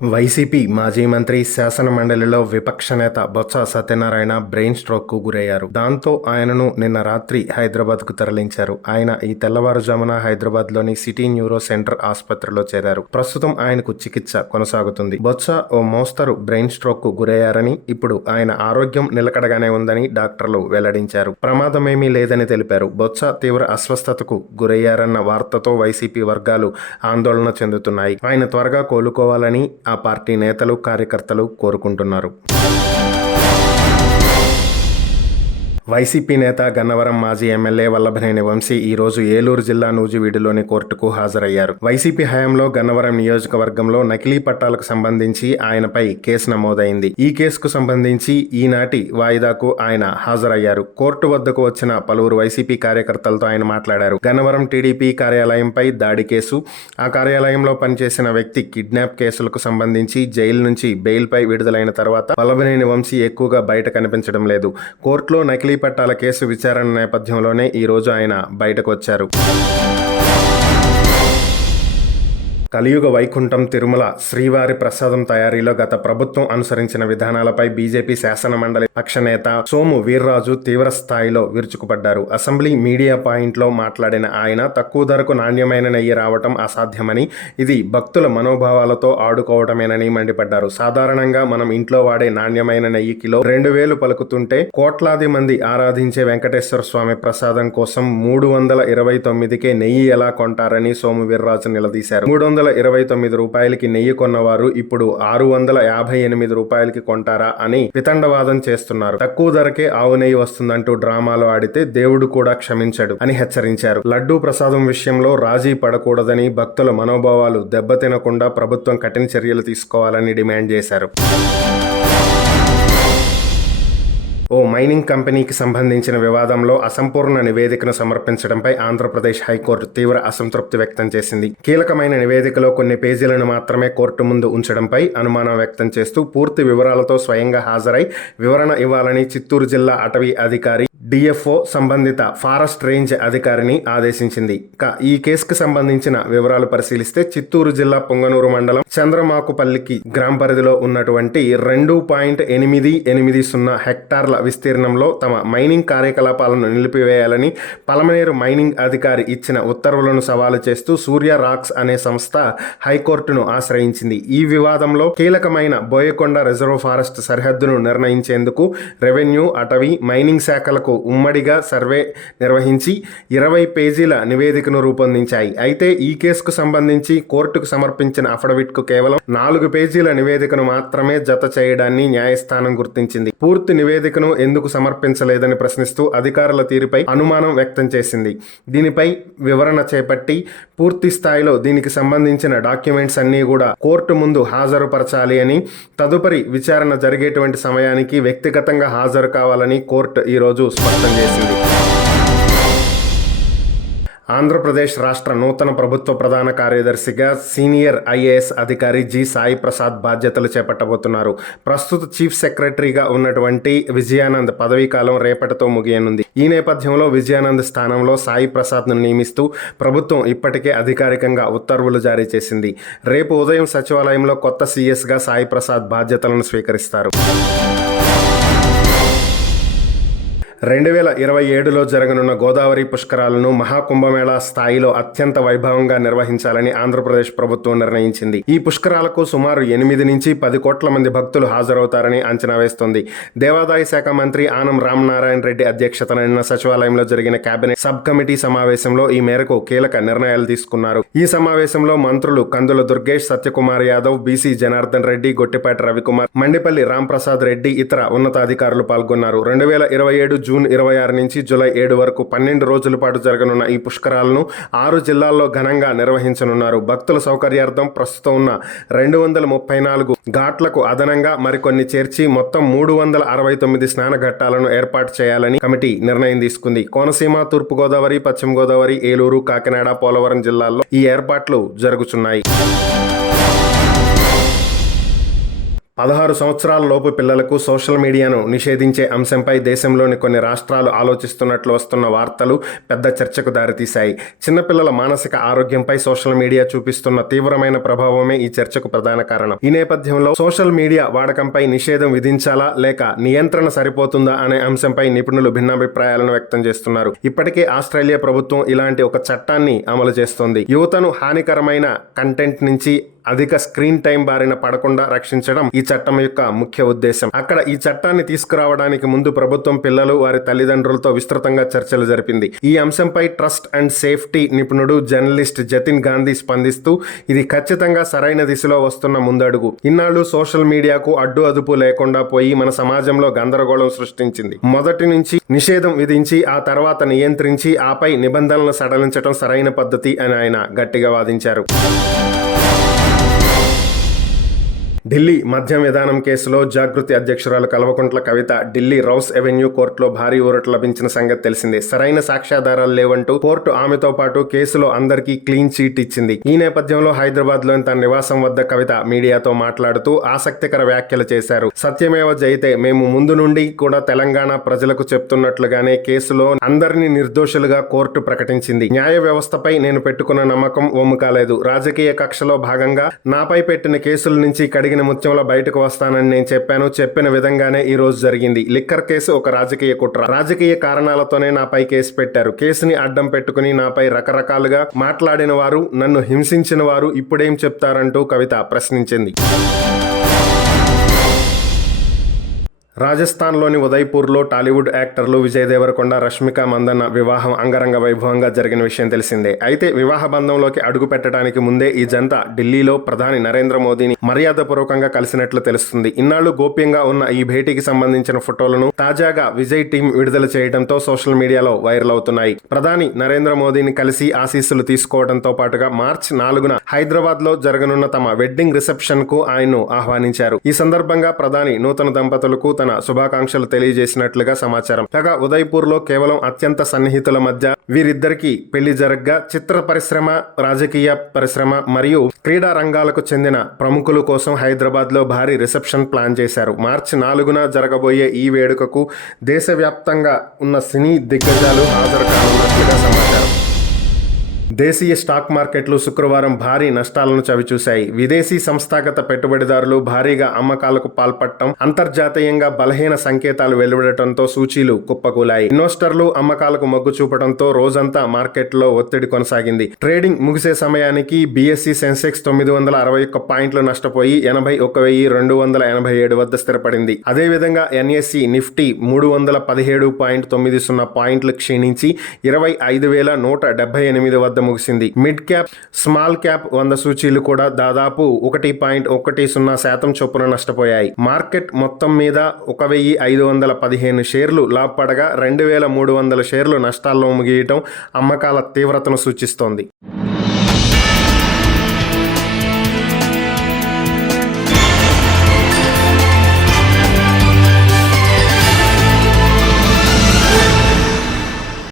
YCP మాజీ మంత్రి శాసన మండలిలో విపక్ష నేత బొత్స సత్యనారాయణ బ్రెయిన్ స్ట్రోక్ కు గురయ్యారు. దాంతో ఆయనను నిన్న రాత్రి హైదరాబాద్ కు తరలించారు. ఆయన ఈ తెల్లవారుజామున హైదరాబాద్ లోని సిటీ న్యూరో సెంటర్ ఆసుపత్రిలో చేరారు. ప్రస్తుతం ఆయనకు చికిత్స కొనసాగుతుంది. బొత్స ఓ మోస్తరు బ్రెయిన్ స్ట్రోక్ కు గురయ్యారని, ఇప్పుడు ఆయన ఆరోగ్యం నిలకడగానే ఉందని డాక్టర్లు వెల్లడించారు. ప్రమాదమేమీ లేదని తెలిపారు. బొత్స తీవ్ర అస్వస్థతకు గురయ్యారన్న వార్తతో వైసీపీ వర్గాలు ఆందోళన చెందుతున్నాయి. ఆయన త్వరగా కోలుకోవాలని ఆ పార్టీ నేతలు, కార్యకర్తలు కోరుకుంటున్నారు. వైసీపీ నేత, గన్నవరం మాజీ ఎమ్మెల్యే వల్లభనేని వంశీ ఈ రోజు ఏలూరు జిల్లా నూజివీడులోని కోర్టుకు హాజరయ్యారు. వైసీపీ హయాంలో గన్నవరం నియోజకవర్గంలో నకిలీ పట్టాలకు సంబంధించి ఆయనపై కేసు నమోదైంది. ఈ కేసుకు సంబంధించి ఈనాటి వాయిదాకు ఆయన హాజరయ్యారు. కోర్టు వద్దకు వచ్చిన పలువురు వైసీపీ కార్యకర్తలతో ఆయన మాట్లాడారు. గన్నవరం టీడీపీ కార్యాలయంపై దాడి కేసు, ఆ కార్యాలయంలో పనిచేసిన వ్యక్తి కిడ్నాప్ కేసులకు సంబంధించి జైలు నుంచి బెయిల్పై విడుదలైన తర్వాత వల్లభనేని వంశీ ఎక్కువగా బయట కనిపించడం లేదు. కోర్టులో నకిలీ పట్టాల కేసు విచారణ నేపథ్యంలోనే ఈ రోజు ఆయన బయటకు వచ్చారు. కలియుగ వైకుంఠం తిరుమల శ్రీవారి ప్రసాదం తయారీలో గత ప్రభుత్వం అనుసరించిన విధానాలపై బీజేపీ శాసన మండలి పక్షనేత సోము వీర్రాజు తీవ్ర స్థాయిలో విరుచుకుపడ్డారు. అసెంబ్లీ మీడియా పాయింట్లో మాట్లాడిన ఆయన తక్కువ ధరకు నాణ్యమైన నెయ్యి రావటం అసాధ్యమని, ఇది భక్తుల మనోభావాలతో ఆడుకోవటమేనని మండిపడ్డారు. సాధారణంగా మనం ఇంట్లో వాడే నాణ్యమైన నెయ్యి కిలో 2,000 పలుకుతుంటే, కోట్లాది మంది ఆరాధించే వెంకటేశ్వర స్వామి ప్రసాదం కోసం 329కే నెయ్యి ఎలా కొంటారని సోము వీర్రాజు నిలదీశారు. 329 రూపాయలకి నెయ్యి కొన్నవారు ఇప్పుడు 658 రూపాయలకి కొంటారా అని వితండవాదం చేస్తున్నారు. తక్కువ ధరకే ఆవు నెయ్యి వస్తుందంటూ డ్రామాలు ఆడితే దేవుడు కూడా క్షమించడు అని హెచ్చరించారు. లడ్డూ ప్రసాదం విషయంలో రాజీ పడకూడదని, భక్తుల మనోభావాలు దెబ్బతినకుండా ప్రభుత్వం కఠిన చర్యలు తీసుకోవాలని డిమాండ్ చేశారు. ఓ మైనింగ్ కంపెనీకి సంబంధించిన వివాదంలో అసంపూర్ణ నివేదికను సమర్పించడంపై ఆంధ్రప్రదేశ్ హైకోర్టు తీవ్ర అసంతృప్తి వ్యక్తం చేసింది. కీలకమైన నివేదికలో కొన్ని పేజీలను మాత్రమే కోర్టు ముందు ఉంచడంపై అనుమానం వ్యక్తం చేస్తూ పూర్తి వివరాలతో స్వయంగా హాజరై వివరణ ఇవ్వాలని చిత్తూరు జిల్లా అటవీ అధికారి డిఎఫ్ఓ సంబంధిత ఫారెస్ట్ రేంజ్ అధికారిని ఆదేశించింది. ఈ కేసుకు సంబంధించిన వివరాలు పరిశీలిస్తే చిత్తూరు జిల్లా పొంగనూరు మండలం చంద్రమాకుపల్లికి గ్రామ పరిధిలో ఉన్నటువంటి 2.880 హెక్టార్ల విస్తీర్ణంలో తమ మైనింగ్ కార్యకలాపాలను నిలిపివేయాలని పలమనేరు మైనింగ్ అధికారి ఇచ్చిన ఉత్తర్వులను సవాలు చేస్తూ సూర్య రాక్స్ అనే సంస్థ హైకోర్టును ఆశ్రయించింది. ఈ వివాదంలో కీలకమైన బోయకొండ రిజర్వ్ ఫారెస్ట్ సరిహద్దును నిర్ణయించేందుకు రెవెన్యూ, అటవీ, మైనింగ్ శాఖలకు ఉమ్మడిగా సర్వే నిర్వహించి 20 పేజీల నివేదికను రూపొందించాయి. అయితే ఈ కేసుకు సంబంధించి కోర్టుకు సమర్పించిన అఫిడవిట్కు కేవలం 4 పేజీల నివేదికను మాత్రమే జత చేయడాన్ని న్యాయస్థానం గుర్తించింది. పూర్తి నివేదికను ఎందుకు సమర్పించలేదని ప్రశ్నిస్తూ అధికారుల తీరుపై అనుమానం వ్యక్తం చేసింది. దీనిపై వివరణ చేపట్టి పూర్తి స్థాయిలో దీనికి సంబంధించిన డాక్యుమెంట్స్ అన్నీ కూడా కోర్టు ముందు హాజరుపరచాలి అని, తదుపరి విచారణ జరిగేటువంటి సమయానికి వ్యక్తిగతంగా హాజరు కావాలని కోర్టు ఈరోజు స్పష్టం చేసింది. ఆంధ్రప్రదేశ్ రాష్ట్ర నూతన ప్రభుత్వ ప్రధాన కార్యదర్శిగా సీనియర్ ఐఏఎస్ అధికారి జి సాయి ప్రసాద్ బాధ్యతలు చేపట్టబోతున్నారు. ప్రస్తుత చీఫ్ సెక్రటరీగా ఉన్నటువంటి విజయానంద్ పదవీ కాలం రేపటితో ముగియనుంది. ఈ నేపథ్యంలో విజయానంద్ స్థానంలో సాయి ప్రసాద్ను నియమిస్తూ ప్రభుత్వం ఇప్పటికే అధికారికంగా ఉత్తర్వులు జారీ చేసింది. రేపు ఉదయం సచివాలయంలో కొత్త సీఎస్గా సాయి ప్రసాద్ బాధ్యతలను స్వీకరిస్తారు. 2027లో జరగనున్న గోదావరి పుష్కరాలను మహాకుంభమేళా స్థాయిలో అత్యంత వైభవంగా నిర్వహించాలని ఆంధ్రప్రదేశ్ ప్రభుత్వం నిర్ణయించింది. ఈ పుష్కరాలకు సుమారు 8 నుంచి 10 కోట్ల మంది భక్తులు హాజరవుతారని అంచనా వేస్తోంది. దేవాదాయ శాఖ మంత్రి ఆనం రామనారాయణ రెడ్డి అధ్యక్షతన నిన్న సచివాలయంలో జరిగిన కేబినెట్ సబ్ కమిటీ సమావేశంలో ఈ మేరకు కీలక నిర్ణయాలు తీసుకున్నారు. ఈ సమావేశంలో మంత్రులు కందుల దుర్గేష్, సత్యకుమార్ యాదవ్, బీసీ జనార్దన్ రెడ్డి, గొట్టిపాటి రవికుమార్, మండిపల్లి రాంప్రసాద్ రెడ్డి, ఇతర ఉన్నతాధికారులు పాల్గొన్నారు. 2027 జూన్ 26 నుంచి జూలై 7 వరకు 12 రోజుల పాటు జరగనున్న ఈ పుష్కరాలను 6 జిల్లాల్లో ఘనంగా నిర్వహించనున్నారు. భక్తుల సౌకర్యార్థం ప్రస్తుతం ఉన్న 234 ఘాట్లకు అదనంగా మరికొన్ని చేర్చి మొత్తం 369 స్నాన ఘట్టాలను ఏర్పాటు చేయాలని కమిటీ నిర్ణయం తీసుకుంది. కోనసీమ, తూర్పుగోదావరి, పశ్చిమ గోదావరి, ఏలూరు, కాకినాడ, పోలవరం జిల్లాల్లో ఈ ఏర్పాట్లు జరుగుతున్నాయి. 16 సంవత్సరాల లోపు పిల్లలకు సోషల్ మీడియాను నిషేధించే అంశంపై దేశంలోని కొన్ని రాష్ట్రాలు ఆలోచిస్తున్నట్లు వస్తున్న వార్తలు పెద్ద చర్చకు దారితీశాయి. చిన్నపిల్లల మానసిక ఆరోగ్యంపై సోషల్ మీడియా చూపిస్తున్న తీవ్రమైన ప్రభావమే ఈ చర్చకు ప్రధాన కారణం. ఈ నేపథ్యంలో సోషల్ మీడియా వాడకంపై నిషేధం విధించాలా లేక నియంత్రణ సరిపోతుందా అనే అంశంపై నిపుణులు భిన్నాభిప్రాయాలను వ్యక్తం చేస్తున్నారు. ఇప్పటికే ఆస్ట్రేలియా ప్రభుత్వం ఇలాంటి ఒక చట్టాన్ని అమలు చేస్తోంది. యువతను హానికరమైన కంటెంట్ నుంచి అధిక స్క్రీన్ టైం బారిన పడకుండా రక్షించడం ఈ చట్టం యొక్క ముఖ్య ఉద్దేశం. అక్కడ ఈ చట్టాన్ని తీసుకురావడానికి ముందు ప్రభుత్వం పిల్లలు వారి తల్లిదండ్రులతో విస్తృతంగా చర్చలు జరిపింది. ఈ అంశంపై ట్రస్ట్ అండ్ సేఫ్టీ నిపుణుడు జర్నలిస్ట్ జతిన్ గాంధీ స్పందిస్తూ ఇది ఖచ్చితంగా సరైన దిశలో వస్తున్న ముందడుగు. ఇన్నాళ్లు సోషల్ మీడియాకు అడ్డు అదుపు లేకుండా పోయి మన సమాజంలో గందరగోళం సృష్టించింది. మొదటి నుంచి నిషేధం విధించి ఆ తర్వాత నియంత్రించి ఆపై నిబంధనలను సడలించడం సరైన పద్ధతి అని ఆయన గట్టిగా వాదించారు. ఢిల్లీ మద్యం విధానం కేసులో జాగృతి అధ్యక్షురాలు కల్వకుంట్ల కవిత ఢిల్లీ రౌస్ ఎవెన్యూ కోర్టులో భారీ ఊరట లభించిన సంగతి తెలిసిందే. సరైన సాక్ష్యాధారాలు లేవంటూ కోర్టు ఆమెతో పాటు కేసులో అందరికీ క్లీన్ చీట్ ఇచ్చింది. ఈ నేపథ్యంలో హైదరాబాద్ లోని తన నివాసం వద్ద కవిత మీడియాతో మాట్లాడుతూ ఆసక్తికర వ్యాఖ్యలు చేశారు. సత్యమేవ జయితే, మేము ముందు నుండి కూడా తెలంగాణ ప్రజలకు చెప్తున్నట్లుగానే కేసులో అందరినీ నిర్దోషులుగా కోర్టు ప్రకటించింది. న్యాయ వ్యవస్థపై నేను పెట్టుకున్న నమ్మకం ఒమ్ము కాలేదు. రాజకీయ కక్షలో భాగంగా నాపై పెట్టిన కేసుల నుంచి కడిగిన ముత్యంలో బయటకు వస్తానని నేను చెప్పాను. చెప్పిన విధంగానే ఈ రోజు జరిగింది. లిక్కర్ కేసు ఒక రాజకీయ కుట్ర. రాజకీయ కారణాలతోనే నాపై కేసు పెట్టారు. కేసుని అడ్డం పెట్టుకుని నాపై రకరకాలుగా మాట్లాడిన వారు, నన్ను హింసించిన వారు ఇప్పుడేం చెప్తారంటూ కవిత ప్రశ్నించింది. రాజస్థాన్లోని ఉదయ్పూర్లో టాలీవుడ్ యాక్టర్లు విజయ్ దేవరకొండ, రష్మిక మందన్న వివాహం అంగరంగ వైభవంగా జరిగిన విషయం తెలిసిందే. అయితే వివాహ బంధంలోకి అడుగు పెట్టడానికి ముందే ఈ జంట ఢిల్లీలో ప్రధాని నరేంద్ర మోదీని మర్యాదపూర్వకంగా కలిసినట్లు తెలుస్తుంది. ఇన్నాళ్లు గోప్యంగా ఉన్న ఈ భేటీకి సంబంధించిన ఫోటోలను తాజాగా విజయ్ టీం విడుదల చేయడంతో సోషల్ మీడియాలో వైరల్ అవుతున్నాయి. ప్రధాని నరేంద్ర మోదీని కలిసి ఆశీస్సులు తీసుకోవడంతో పాటుగా మార్చి 4న హైదరాబాద్ లో జరగనున్న తమ వెడ్డింగ్ రిసెప్షన్ కు ఆయన్ను ఆహ్వానించారు. ఈ సందర్భంగా ప్రధాని నూతన దంపతులకు తన శుభాకాంక్షలు తెలియజేసినట్లుగా సమాచారం. కాగా ఉదయ్పూర్ లో కేవలం అత్యంత సన్నిహితుల మధ్య వీరిద్దరికి పెళ్లి జరగ్గా చిత్ర పరిశ్రమ, రాజకీయ పరిశ్రమ మరియు క్రీడా రంగాలకు చెందిన ప్రముఖుల కోసం హైదరాబాద్ లో భారీ రిసెప్షన్ ప్లాన్ చేశారు. మార్చి 4న జరగబోయే ఈ వేడుకకు దేశవ్యాప్తంగా ఉన్న సినీ దిగ్గజాలు హాజరు కానున్నట్లుగా సమాచారం. దేశీయ స్టాక్ మార్కెట్లు శుక్రవారం భారీ నష్టాలను చవిచూశాయి. విదేశీ సంస్థాగత పెట్టుబడిదారులు భారీగా అమ్మకాలకు పాల్పడటం, అంతర్జాతీయంగా బలహీన సంకేతాలు వెలువడటంతో సూచీలు కుప్పకూలాయి. ఇన్వెస్టర్లు అమ్మకాలకు మొగ్గు చూపడంతో రోజంతా మార్కెట్లో ఒత్తిడి కొనసాగింది. ట్రేడింగ్ ముగిసే సమయానికి బీఎస్ఈ సెన్సెక్స్ 961 పాయింట్లు నష్టపోయి 81,287 వద్ద స్థిరపడింది. అదేవిధంగా ఎన్ఎస్ఈ నిఫ్టీ 317.90 పాయింట్లు క్షీణించి 25,178 వద్ద ముగిసింది. మిడ్ క్యాప్, స్మాల్ క్యాప్ 100 సూచీలు కూడా దాదాపు 1.10% చొప్పున నష్టపోయాయి. మార్కెట్ మొత్తం మీద 1,515 షేర్లు లాభపడగా 2,300 షేర్లు నష్టాల్లో ముగియటం అమ్మకాల తీవ్రతను సూచిస్తోంది.